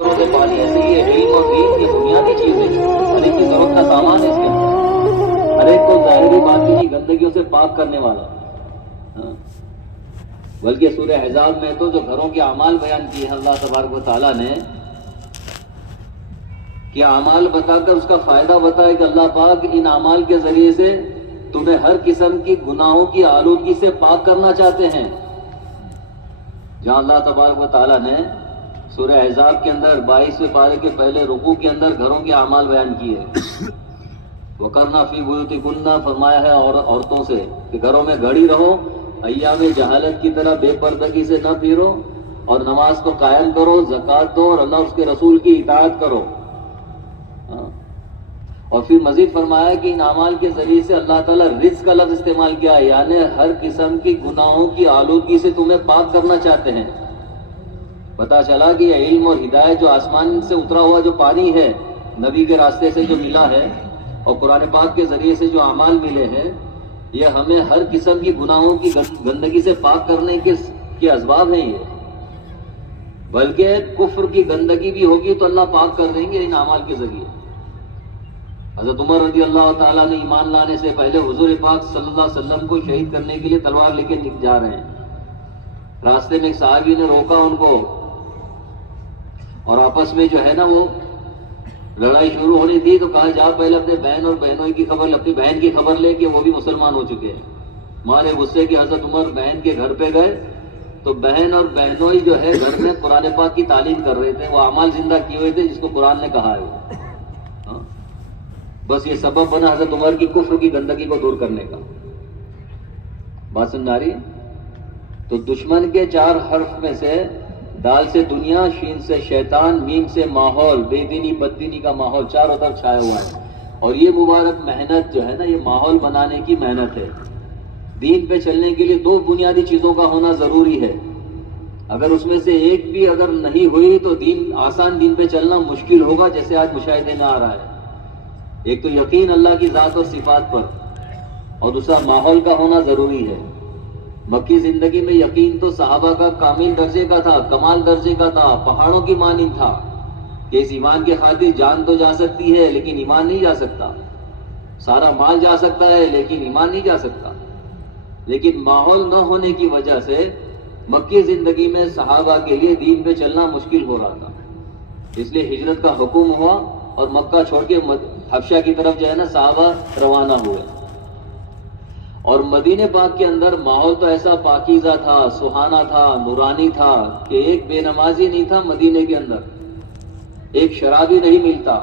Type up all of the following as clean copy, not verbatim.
سے پانی ایسے ہی ہے، علم اور دین یہ بنیادی چیز ہے، ہر ایک کی ضرورت کا سامان ہے اس کے اندر، ہر ایک کو ظاہری باطنی گندگیوں سے پاک کرنے والا۔ ہاں۔ بلکہ سورہ احزاب میں تو جو گھروں کے اعمال بیان کیے ہیں اللہ تبارک و تعالیٰ نے، کہ اعمال بتا کر اس کا فائدہ بتایا کہ اللہ پاک ان اعمال کے ذریعے سے تمہیں ہر قسم کی گناہوں کی آلودگی سے پاک کرنا چاہتے ہیں۔ جہاں اللہ تبارک و تعالیٰ نے سورہ احزاب کے اندر 22ویں پارے کے پہلے رکوع کے اندر گھروں کے اعمال بیان کیے، وَقَرْنَا فِي بُيُوتِكُنَّ فرمایا ہے عورتوں سے کہ گھروں میں گھڑی رہو، ایام جہالت کی طرح بے پردگی سے نہ پھرو، اور نماز کو قائم کرو، زکوٰۃ دو، اور اللہ اس کے رسول کی اطاعت کرو۔ اور پھر مزید فرمایا کہ ان اعمال کے ذریعے سے اللہ تعالیٰ رزق کا لفظ استعمال کیا ہے، یعنی ہر قسم کی گناہوں کی آلودگی سے تمہیں پاک کرنا چاہتے ہیں۔ پتا چلا کہ یہ علم اور ہدایت جو آسمان سے اترا ہوا جو پانی ہے، نبی کے راستے سے جو ملا ہے، اور قرآن پاک کے ذریعے سے جو اعمال ملے ہیں، یہ ہمیں ہر قسم کی گناہوں کی گندگی سے پاک کرنے کے اسباب ہیں۔ یہ بلکہ کفر کی گندگی بھی ہوگی تو اللہ پاک کر دیں گے ان اعمال کے ذریعے۔ حضرت عمر رضی اللہ تعالیٰ نے ایمان لانے سے پہلے حضور پاک صلی اللہ علیہ وسلم کو شہید کرنے کے لیے تلوار لے کے جا رہے ہیں، راستے میں ایک صحابی نے روکا ان کو، اور آپس میں جو ہے نا وہ لڑائی شروع ہونی تھی، تو کہا جا پہلے اپنے بہن اور بہنوئی کی خبر، اپنی بہن کی خبر لے کہ وہ بھی مسلمان ہو چکے ہیں۔ مارے غصے کہ حضرت عمر بہن کے گھر پہ گئے تو بہن اور بہنوئی جو ہے گھر میں قرآن پاک کی تعلیم کر رہے تھے، وہ اعمال زندہ کیے ہوئے تھے جس کو قرآن نے کہا ہے۔ بس یہ سبب بنا حضرت عمر کی کفر کی گندگی کو دور کرنے کا۔ بات سمجھ آ رہی ہے؟ تو دشمن کے 4 حرف میں سے دال سے دنیا، شین سے شیطان، میم سے ماحول، بے دینی بددینی کا ماحول چاروں طرف چھایا ہوا ہے، اور یہ مبارک محنت جو ہے نا، یہ ماحول بنانے کی محنت ہے۔ دین پہ چلنے کے لیے 2 بنیادی چیزوں کا ہونا ضروری ہے، اگر اس میں سے ایک بھی اگر نہیں ہوئی تو آسان دین پہ چلنا مشکل ہوگا، جیسے آج مشاہدے میں آ رہا ہے۔ ایک تو یقین اللہ کی ذات اور صفات پر، اور دوسرا ماحول کا ہونا ضروری ہے۔ مکی زندگی میں یقین تو صحابہ کا کامل درجے کا تھا، کمال درجے کا تھا، پہاڑوں کی مانند تھا کہ اس ایمان کے خاطر جان تو جا سکتی ہے لیکن ایمان نہیں جا سکتا، سارا مال جا سکتا ہے لیکن ایمان نہیں جا سکتا۔ لیکن ماحول نہ ہونے کی وجہ سے مکی زندگی میں صحابہ کے لیے دین پہ چلنا مشکل ہو رہا تھا، اس لیے ہجرت کا حکم ہوا اور مکہ چھوڑ کے حبشہ کی طرف جو ہے نا صحابہ روانہ ہوئے۔ اور مدینہ پاک کے اندر ماحول تو ایسا پاکیزہ تھا، سہانا تھا، نورانی تھا کہ ایک بے نمازی نہیں تھا مدینے کے اندر، ایک شرابی نہیں ملتا،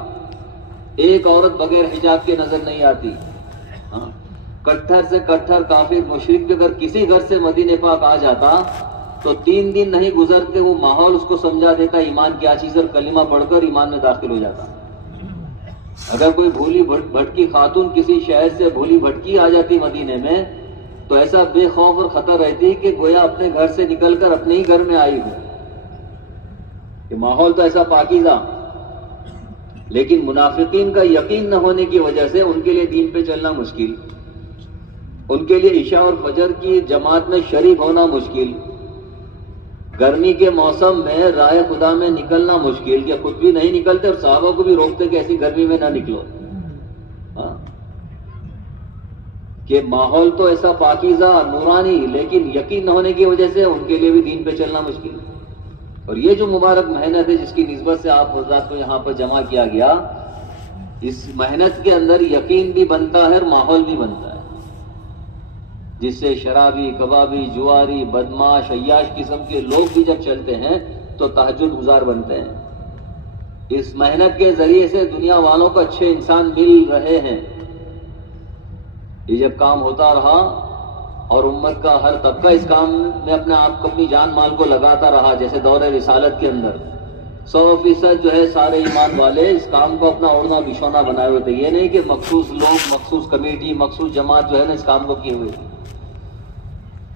ایک عورت بغیر حجاب کے نظر نہیں آتی۔ کٹھر سے کٹھر کافر مشرک بھی اگر کسی گھر سے مدینہ پاک آ جاتا تو 3 دن نہیں گزرتے وہ ماحول اس کو سمجھا دیتا ایمان کیا چیز، اور کلمہ پڑھ کر ایمان میں داخل ہو جاتا۔ اگر کوئی بھولی بھٹکی خاتون کسی شہر سے بھولی بھٹکی آ جاتی مدینے میں تو ایسا بے خوف اور خطر رہتی کہ گویا اپنے گھر سے نکل کر اپنے ہی گھر میں آئی ہو، کہ ماحول تو ایسا پاکیزہ۔ لیکن منافقین کا یقین نہ ہونے کی وجہ سے ان کے لیے دین پہ چلنا مشکل، ان کے لیے عشاء اور فجر کی جماعت میں شریک ہونا مشکل، گرمی کے موسم میں راہ خدا میں نکلنا مشکل، کہ خود بھی نہیں نکلتے اور صحابہ کو بھی روکتے کہ ایسی گرمی میں نہ نکلو۔ کہ ماحول تو ایسا پاکیزہ نورانی، لیکن یقین نہ ہونے کی وجہ سے ان کے لیے بھی دین پہ چلنا مشکل۔ اور یہ جو مبارک محنت ہے جس کی نسبت سے آپ حضرات کو یہاں پر جمع کیا گیا، اس محنت کے اندر یقین بھی بنتا ہے اور ماحول بھی بنتا ہے، جس سے شرابی، کبابی، جواری، بدماش، عیاش قسم کے لوگ بھی جب چلتے ہیں تو تہجد گزار بنتے ہیں۔ اس محنت کے ذریعے سے دنیا والوں کو اچھے انسان مل رہے ہیں۔ یہ جب کام ہوتا رہا اور امت کا ہر طبقہ اس کام میں اپنے آپ کو، اپنی جان مال کو لگاتا رہا، جیسے دور رسالت کے اندر 100% جو ہے سارے ایمان والے اس کام کو اپنا اوڑھنا بچھونا بنائے ہوئے تھے، یہ نہیں کہ مخصوص لوگ، مخصوص کمیٹی، مخصوص جماعت جو ہے نا اس کام کو کیے ہوئے تھے،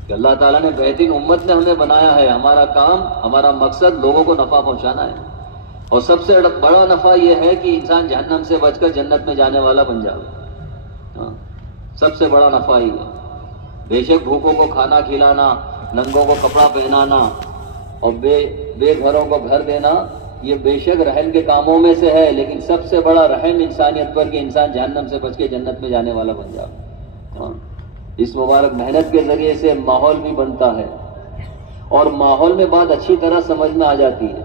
کہ اللہ تعالیٰ نے بہترین امت نے ہمیں بنایا ہے، ہمارا کام، ہمارا مقصد لوگوں کو نفع پہنچانا ہے، اور سب سے بڑا نفع یہ ہے کہ انسان جہنم سے بچ کر جنت میں جانے والا بن جائے۔ سب سے بڑا نفع ہی ہے۔ بے شک بھوکوں کو کھانا کھلانا، ننگوں کو کپڑا پہنانا، اور بے گھروں کو گھر دینا، یہ بے شک رحم کے کاموں میں سے ہے، لیکن سب سے بڑا رحم انسانیت پر کہ انسان جہنم سے بچ کے جنت میں جانے والا بن جائے۔ اس مبارک محنت کے ذریعے سے ماحول بھی بنتا ہے، اور ماحول میں بات اچھی طرح سمجھ میں آ جاتی ہے۔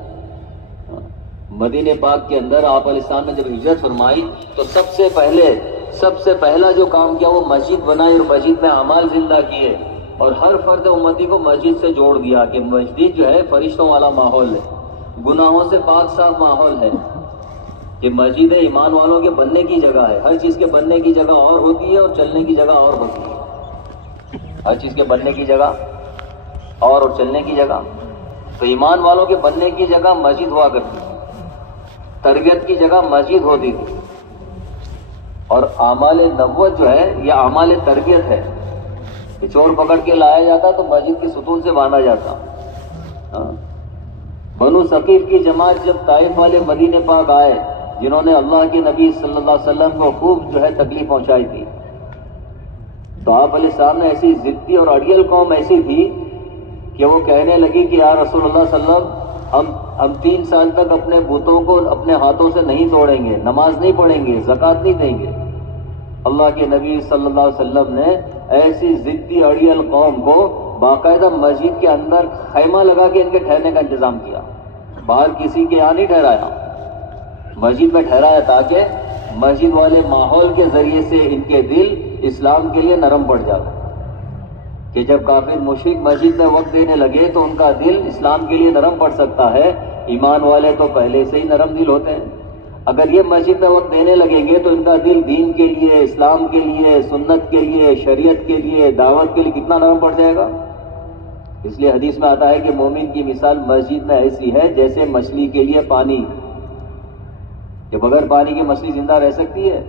مدینہ پاک کے اندر آپ علیہ السلام نے جب ہجرت فرمائی تو سب سے پہلا جو کام کیا وہ مسجد بنائی اور مسجد میں اعمال زندہ کیے، اور ہر فرد امتی کو مسجد سے جوڑ دیا کہ مسجد جو ہے فرشتوں والا ماحول ہے، گناہوں سے پاک صاف ماحول ہے، کہ مسجد ایمان والوں کے بننے کی جگہ ہے۔ ہر چیز کے بننے کی جگہ اور ہوتی ہے اور چلنے کی جگہ اور ہوتی ہے، ہر چیز کے بننے کی جگہ اور چلنے کی جگہ۔ تو ایمان والوں کے بننے کی جگہ مسجد ہوا کرتی تھی، تربیت کی جگہ مسجد ہوتی تھی، اور اعمال نبوت جو ہے یہ اعمال تربیت ہے کہ چور پکڑ کے لایا جاتا تو مسجد کے ستون سے باندھا جاتا۔ بنو ثقیف کی جماعت جب طائف والے مدینے پاک آئے، جنہوں نے اللہ کے نبی صلی اللہ علیہ وسلم کو خوب جو ہے تکلیف پہنچائی تھی، تو آپ علیہ السلام نے ایسی ضدی اور اڑیل قوم ایسی تھی کہ وہ کہنے لگی کہ یا رسول اللہ صلی اللہ علیہ وسلم ہم 3 سال تک اپنے بتوں کو اپنے ہاتھوں سے نہیں توڑیں گے، نماز نہیں پڑھیں گے، زکوٰۃ نہیں دیں گے۔ اللہ کے نبی صلی اللہ علیہ وسلم نے ایسی ضدی اڑیل قوم کو باقاعدہ مسجد کے اندر خیمہ لگا کے ان کے ٹھہرنے کا انتظام کیا، باہر کسی کے یہاں نہیں ٹھہرایا، مسجد میں ٹھہرایا تاکہ مسجد والے ماحول کے ذریعے سے ان کے دل اسلام کے لیے نرم پڑ جائے، کہ جب کافر مشرک مسجد میں وقت دینے لگے تو ان کا دل اسلام کے لیے نرم پڑ سکتا ہے۔ ایمان والے تو پہلے سے ہی نرم دل ہوتے ہیں، اگر یہ مسجد میں وقت دینے لگیں گے تو ان کا دل دین کے لیے، اسلام کے لیے، سنت کے لیے، شریعت کے لیے، دعوت کے لیے کتنا نرم پڑ جائے گا۔ اس لیے حدیث میں آتا ہے کہ مومن کی مثال مسجد میں ایسی ہے جیسے مچھلی کے لیے پانی، کہ بغیر پانی کے مچھلی زندہ رہ سکتی ہے،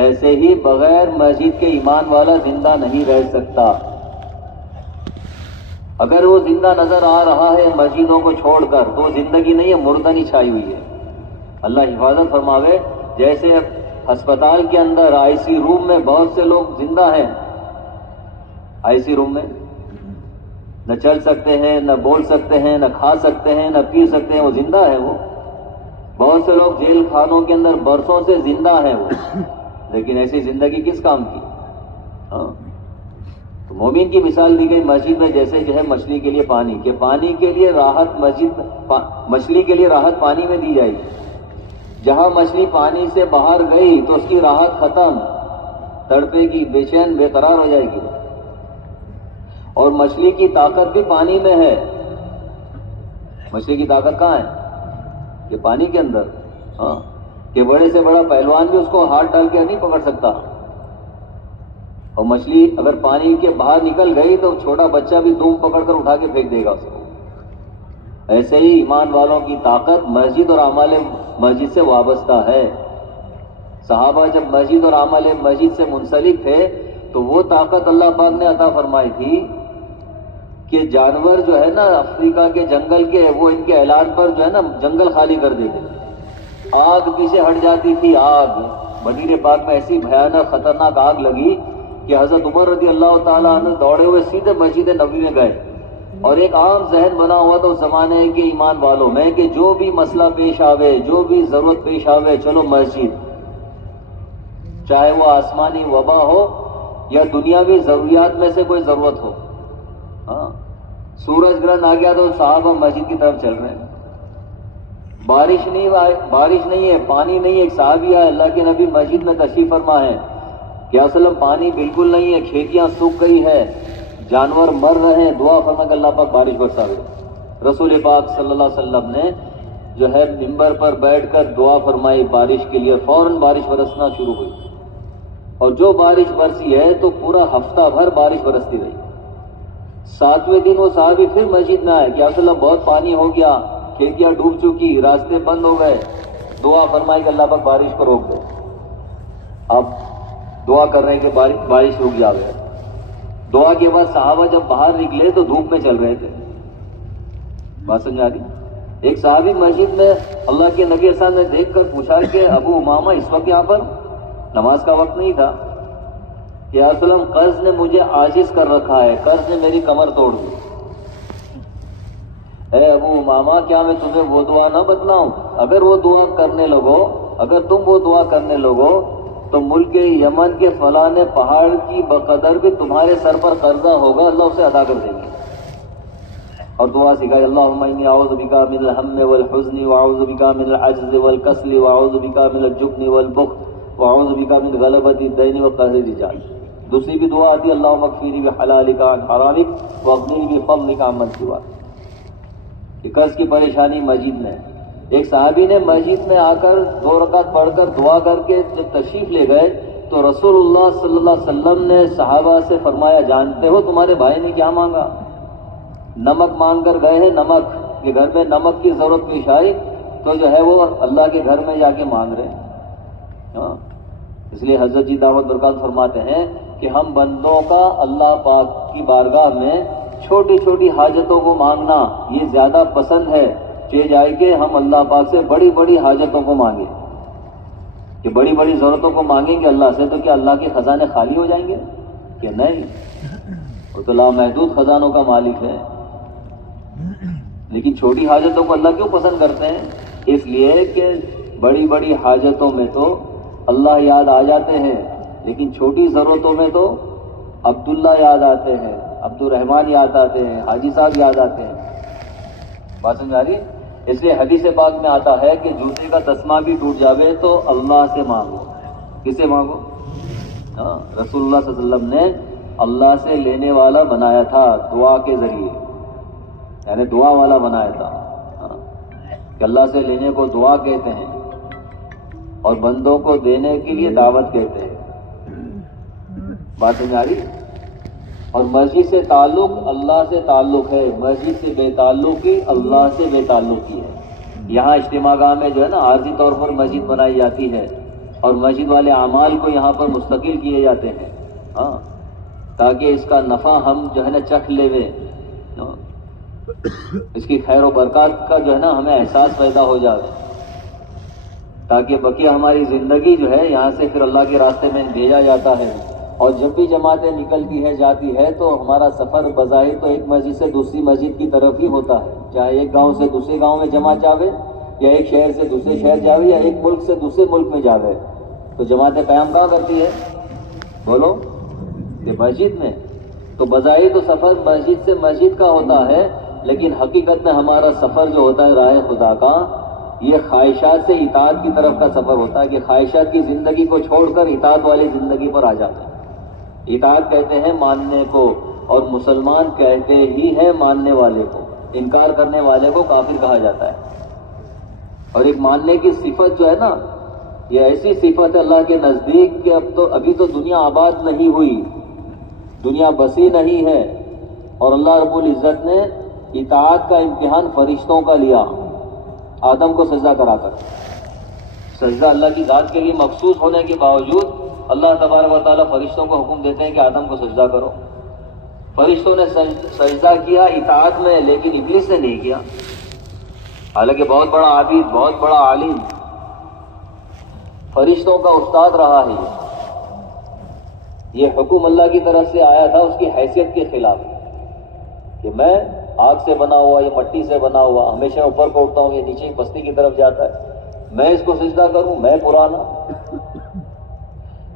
ایسے ہی بغیر مسجد کے ایمان والا زندہ نہیں رہ سکتا۔ اگر وہ زندہ نظر آ رہا ہے مسجدوں کو چھوڑ کر تو زندگی نہیں ہے، مردنی چھائی ہوئی ہے۔ اللہ حفاظت فرماوے، جیسے ہسپتال کے اندر آئی سی روم میں بہت سے لوگ زندہ ہیں، آئی سی روم میں نہ چل سکتے ہیں، نہ بول سکتے ہیں، نہ کھا سکتے ہیں، نہ پی سکتے ہیں، وہ زندہ ہے۔ وہ بہت سے لوگ جیل خانوں کے اندر برسوں سے زندہ ہیں وہ، لیکن ایسی زندگی کس کام کی؟ تو مومن کی مثال دی گئی مسجد میں جیسے جو ہے مچھلی کے لیے پانی، کہ پانی کے لیے راحت مچھلی کے لیے راحت پانی میں دی جائے گی۔ جہاں مچھلی پانی سے باہر گئی تو اس کی راحت ختم، تڑپے گی، بے چین بے قرار ہو جائے گی۔ اور مچھلی کی طاقت بھی پانی میں ہے۔ مچھلی کی طاقت کہاں ہے؟ کہ پانی کے اندر، کہ بڑے سے بڑا پہلوان بھی اس کو ہاتھ ڈال کے نہیں پکڑ سکتا، اور مچھلی اگر پانی کے باہر نکل گئی تو چھوٹا بچہ بھی دوم پکڑ کر اٹھا کے پھینک دے گا اس کو۔ ایسے ہی ایمان والوں کی طاقت مسجد اور اعمال مسجد سے وابستہ ہے۔ صحابہ جب مسجد اور اعمال مسجد سے منسلک تھے تو وہ طاقت اللہ پاک نے عطا فرمائی تھی کہ جانور جو ہے نا افریقہ کے جنگل کے، وہ ان کے اعلان پر جو ہے نا جنگل خالی کر دیتے، آگ پیچھے ہٹ جاتی تھی۔ آگ مدینہ پاک میں ایسی بھیانک خطرناک آگ لگی کہ حضرت عمر رضی اللہ تعالیٰ عنہ دوڑے ہوئے سیدھے مسجد نبوی میں گئے، اور ایک عام ذہن بنا ہوا تھا اس زمانے کے ایمان والوں میں کہ جو بھی مسئلہ پیش آوے، جو بھی ضرورت پیش آوے، چلو مسجد، چاہے وہ آسمانی وبا ہو یا دنیاوی ضروریات میں سے کوئی ضرورت ہو۔ سورج گرہن آ گیا تو صحابہ مسجد کی طرف چل رہے ہیں۔ بارش نہیں ہے، پانی نہیں ہے، ایک صحابی آئے، اللہ کے نبی مسجد میں تشریف فرما ہے کہ اصل پانی بالکل نہیں ہے، کھیتیاں سوکھ گئی ہے، جانور مر رہے ہیں، دعا فرما کہ اللہ پاک بارش برساوے۔ رسول پاک صلی اللہ علیہ وسلم نے جو ہے منبر پر بیٹھ کر دعا فرمائی بارش کے لیے، فوراً بارش برسنا شروع ہوئی، اور جو بارش برسی ہے تو پورا ہفتہ بھر بارش برستی رہی۔ 7ویں دن وہ صحابی پھر مسجد میں آئے کہ رسول اللہ بہت پانی ہو گیا، کھیتیاں ڈوب چکی، راستے بند ہو گئے، دعا فرمائی کہ اللہ پاک بارش کو روک دے۔ اب دعا کر رہے ہیں کہ بارش رک جاوے۔ دعا کے بعد صحابہ جب باہر نکلے تو دھوپ میں چل رہے تھے۔ بات سمجھ آ رہی؟ ایک صحابی مسجد میں اللہ کے نبی صلی اللہ علیہ وسلم نے دیکھ کر پوچھا کہ ابو امامہ اس وقت یہاں پر؟ نماز کا وقت نہیں تھا۔ کہ رسول اللہ قرض نے مجھے عاجز کر رکھا ہے، قرض نے میری کمر توڑ دی۔ اے ابو امامہ کیا میں تمہیں وہ دعا نہ بتلاؤں؟ اگر وہ دعا کرنے لگو، اگر تم وہ دعا کرنے لگو تو ملک یمن کے فلاں پہاڑ کی بقدر بھی تمہارے سر پر قرضہ ہوگا، اللہ اسے ادا کر دیں گے۔ اور دعا سکھائی، اللہم انی اعوذ بک من الہم والحزن واعوذ بک من العجز والکسل واعوذ بک من الجبن والبخل واعوذ بک من غلبۃ الدین وقہر الرجال۔ دوسری بھی دعا آتی ہے، اللہم اکفینی بحلالک عن حرامک واغننی بفضلک عمن سواک۔ کہ قرض کی پریشانی مسجد میں، ایک صحابی نے مسجد میں آ کر 2 رکعت پڑھ کر دعا کر کے جب تشریف لے گئے تو رسول اللہ صلی اللہ علیہ وسلم نے صحابہ سے فرمایا، جانتے ہو تمہارے بھائی نے کیا مانگا؟ نمک مانگ کر گئے ہیں، نمک کہ گھر میں نمک کی ضرورت پیش آئی تو جو ہے وہ اللہ کے گھر میں جا کے مانگ رہے ہیں۔ اس لیے حضرت جی دعوت برکات فرماتے ہیں کہ ہم بندوں کا اللہ پاک کی بارگاہ میں چھوٹی چھوٹی حاجتوں کو مانگنا یہ زیادہ پسند ہے کہ جائے کہ ہم اللہ پاک سے بڑی بڑی حاجتوں کو مانگیں۔ کہ بڑی بڑی ضرورتوں کو مانگیں گے اللہ سے تو کیا اللہ کے خزانے خالی ہو جائیں گے؟ کہ نہیں، وہ تو لامحدود خزانوں کا مالک ہے۔ لیکن چھوٹی حاجتوں کو اللہ کیوں پسند کرتے ہیں؟ اس لیے کہ بڑی بڑی حاجتوں میں تو اللہ یاد آ جاتے ہیں، لیکن چھوٹی ضرورتوں میں تو عبداللہ یاد آتے ہیں، عبد الرحمن یاد آتے ہیں، حاجی صاحب یاد آتے ہیں۔ بات سمجھ آ رہی؟ اس لیے حدیث پاک میں آتا ہے کہ جوتے کا تسمہ بھی ٹوٹ جاوے تو اللہ سے مانگو۔ کس سے مانگو؟ رسول اللہ صلی اللہ علیہ وسلم نے اللہ سے لینے والا بنایا تھا دعا کے ذریعے، یعنی دعا والا بنایا تھا کہ اللہ سے لینے کو دعا کہتے ہیں اور بندوں کو دینے کے لیے دعوت کہتے ہیں۔ بات سمجھ آ رہی؟ اور مسجد سے تعلق اللہ سے تعلق ہے، مسجد سے بے تعلقی اللہ سے بے تعلقی ہے۔ یہاں اجتماع گاہ میں جو ہے نا عارضی طور پر مسجد بنائی جاتی ہے اور مسجد والے اعمال کو یہاں پر مستقل کیے جاتے ہیں تاکہ اس کا نفع ہم جو ہے نا چکھ لے وے، اس کی خیر و برکات کا جو ہے نا ہمیں احساس پیدا ہو جائے، تاکہ بقیہ ہماری زندگی جو ہے یہاں سے پھر اللہ کے راستے میں بھیجا جاتا ہے۔ اور جب بھی جماعتیں نکلتی ہے جاتی ہے تو ہمارا سفر بظاہر تو ایک مسجد سے دوسری مسجد کی طرف ہی ہوتا ہے، چاہے ایک گاؤں سے دوسرے گاؤں میں جماعت جاوے یا ایک شہر سے دوسرے شہر جاوے یا ایک ملک سے دوسرے ملک میں جاوے، تو جماعتیں قیام کہاں کرتی ہے؟ بولو کہ مسجد میں۔ تو بظاہر تو سفر مسجد سے مسجد کا ہوتا ہے، لیکن حقیقت میں ہمارا سفر جو ہوتا ہے راہ خدا کا، یہ خواہشات سے اطاعت کی طرف کا سفر ہوتا ہے کہ خواہشات کی زندگی کو چھوڑ کر اطاعت والی زندگی پر آ جاتے ہیں۔ اطاعت کہتے ہیں ماننے کو، اور مسلمان کہتے ہی ہیں ماننے والے کو، انکار کرنے والے کو کافر کہا جاتا ہے۔ اور ایک ماننے کی صفت جو ہے نا، یہ ایسی صفت ہے اللہ کے نزدیک کہ ابھی تو دنیا آباد نہیں ہوئی، دنیا بسی نہیں ہے، اور اللہ رب العزت نے اطاعت کا امتحان فرشتوں کا لیا آدم کو سجدہ کرا کر۔ سجدہ اللہ کی ذات کے لیے مخصوص ہونے کے باوجود اللہ تبارک و تعالیٰ فرشتوں کو حکم دیتے ہیں کہ آدم کو سجدہ کرو۔ فرشتوں نے سجدہ کیا اطاعت میں، لیکن ابلیس نے نہیں کیا، حالانکہ بہت بڑا عابد، بہت بڑا عالم، فرشتوں کا استاد رہا ہے۔ یہ حکم اللہ کی طرف سے آیا تھا اس کی حیثیت کے خلاف کہ میں آگ سے بنا ہوا، یہ مٹی سے بنا ہوا، ہمیشہ اوپر کو اٹھتا ہوں، یہ نیچے کی پستی کی طرف جاتا ہے، میں اس کو سجدہ کروں، میں پرانا۔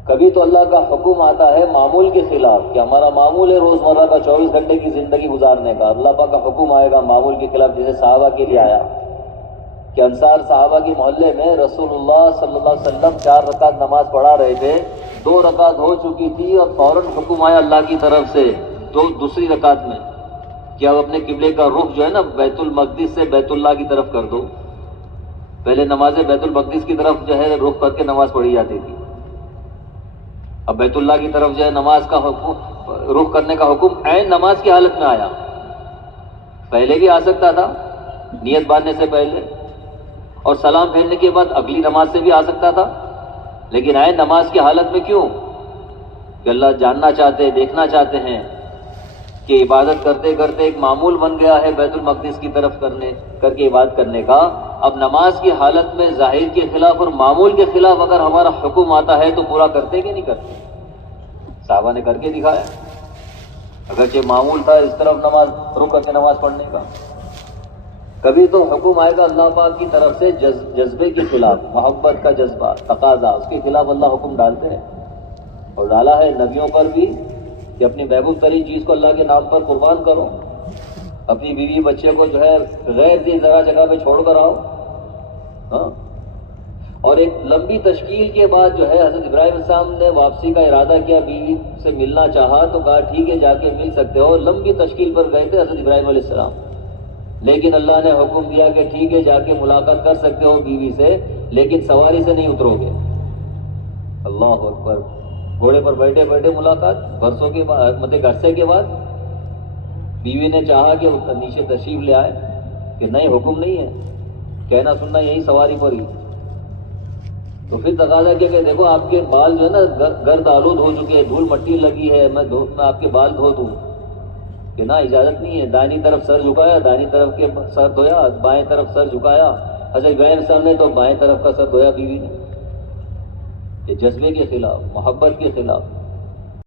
کبھی تو اللہ کا حکم آتا ہے معمول کے خلاف کہ ہمارا معمول ہے روزمرہ کا 24 گھنٹے کی زندگی گزارنے کا، اللہ پاک کا حکم آئے گا معمول کے خلاف، جیسے صحابہ کے لیے آیا کہ انصار صحابہ کے محلے میں رسول اللہ صلی اللہ علیہ وسلم 4 رکعت نماز پڑھا رہے تھے، 2 رکعت ہو چکی تھی اور فوراً حکم آیا اللہ کی طرف سے دوسری رکعت میں کہ اب اپنے قبلے کا رخ جو ہے نا بیت المقدس سے بیت اللہ کی طرف کر دو۔ پہلے نماز بیت المقدس کی طرف جو ہے رخ کر کے نماز پڑھی جاتی تھی، اب بیت اللہ کی طرف جو ہے نماز کا رخ کرنے کا حکم عین نماز کی حالت میں آیا۔ پہلے بھی آ سکتا تھا نیت باندھنے سے پہلے، اور سلام پھیرنے کے بعد اگلی نماز سے بھی آ سکتا تھا، لیکن عین نماز کی حالت میں کیوں؟ کہ اللہ جاننا چاہتے، دیکھنا چاہتے ہیں کہ عبادت کرتے کرتے ایک معمول بن گیا ہے بیت المقدس کی طرف کر کے عبادت کرنے کا، اب نماز کی حالت میں ظاہر کے خلاف اور معمول کے خلاف اگر ہمارا حکم آتا ہے تو پورا کرتے کہ نہیں کرتے؟ صحابہ نے کر کے دکھایا، اگرچہ معمول تھا اس طرف نماز رک کر کے نماز پڑھنے کا، کبھی تو حکم آئے گا اللہ پاک کی طرف سے جذبے کے خلاف، محبت کا جذبہ، تقاضا، اس کے خلاف اللہ حکم ڈالتے ہیں، اور ڈالا ہے نبیوں پر بھی کہ اپنی محبوب ترین چیز کو اللہ کے نام پر قربان کرو، اپنی بیوی بچے کو جو ہے غیر دی ذرا جگہ پہ چھوڑ کر آؤ. ہاں، اور ایک لمبی تشکیل کے بعد جو ہے حضرت ابراہیم السلام نے واپسی کا ارادہ کیا، بیوی سے ملنا چاہا تو کہا ٹھیک ہے جا کے مل سکتے ہو. لمبی تشکیل پر گئے تھے حضرت ابراہیم علیہ السلام، لیکن اللہ نے حکم دیا کہ ٹھیک ہے جا کے ملاقات کر سکتے ہو بیوی سے، لیکن سواری سے نہیں اترو گے. اللہ اکبر، گھوڑے پر بیٹھے بیٹھے ملاقات، برسوں کے بعد، مطلب عرصے کے بعد. بیوی نے چاہا کہ نیچے تشریف لے آئے کہ نہیں، حکم نہیں ہے، کہنا سننا یہی سواری پر ہی. تو پھر تقاضا کیا کہ دیکھو آپ کے بال جو ہے نا گرد آلود ہو چکے ہیں، دھول مٹی لگی ہے، میں آپ کے بال دھو دوں، کہ نہ اجازت نہیں ہے. دائنی طرف سر جھکایا، دائنی طرف کے سر دھویا، بائیں طرف سر جھکایا. حضرت ابراہیم صاحب نے تو بائیں طرف کا سر دھویا بیوی نے. یہ جذبے کے خلاف، محبت کے خلاف.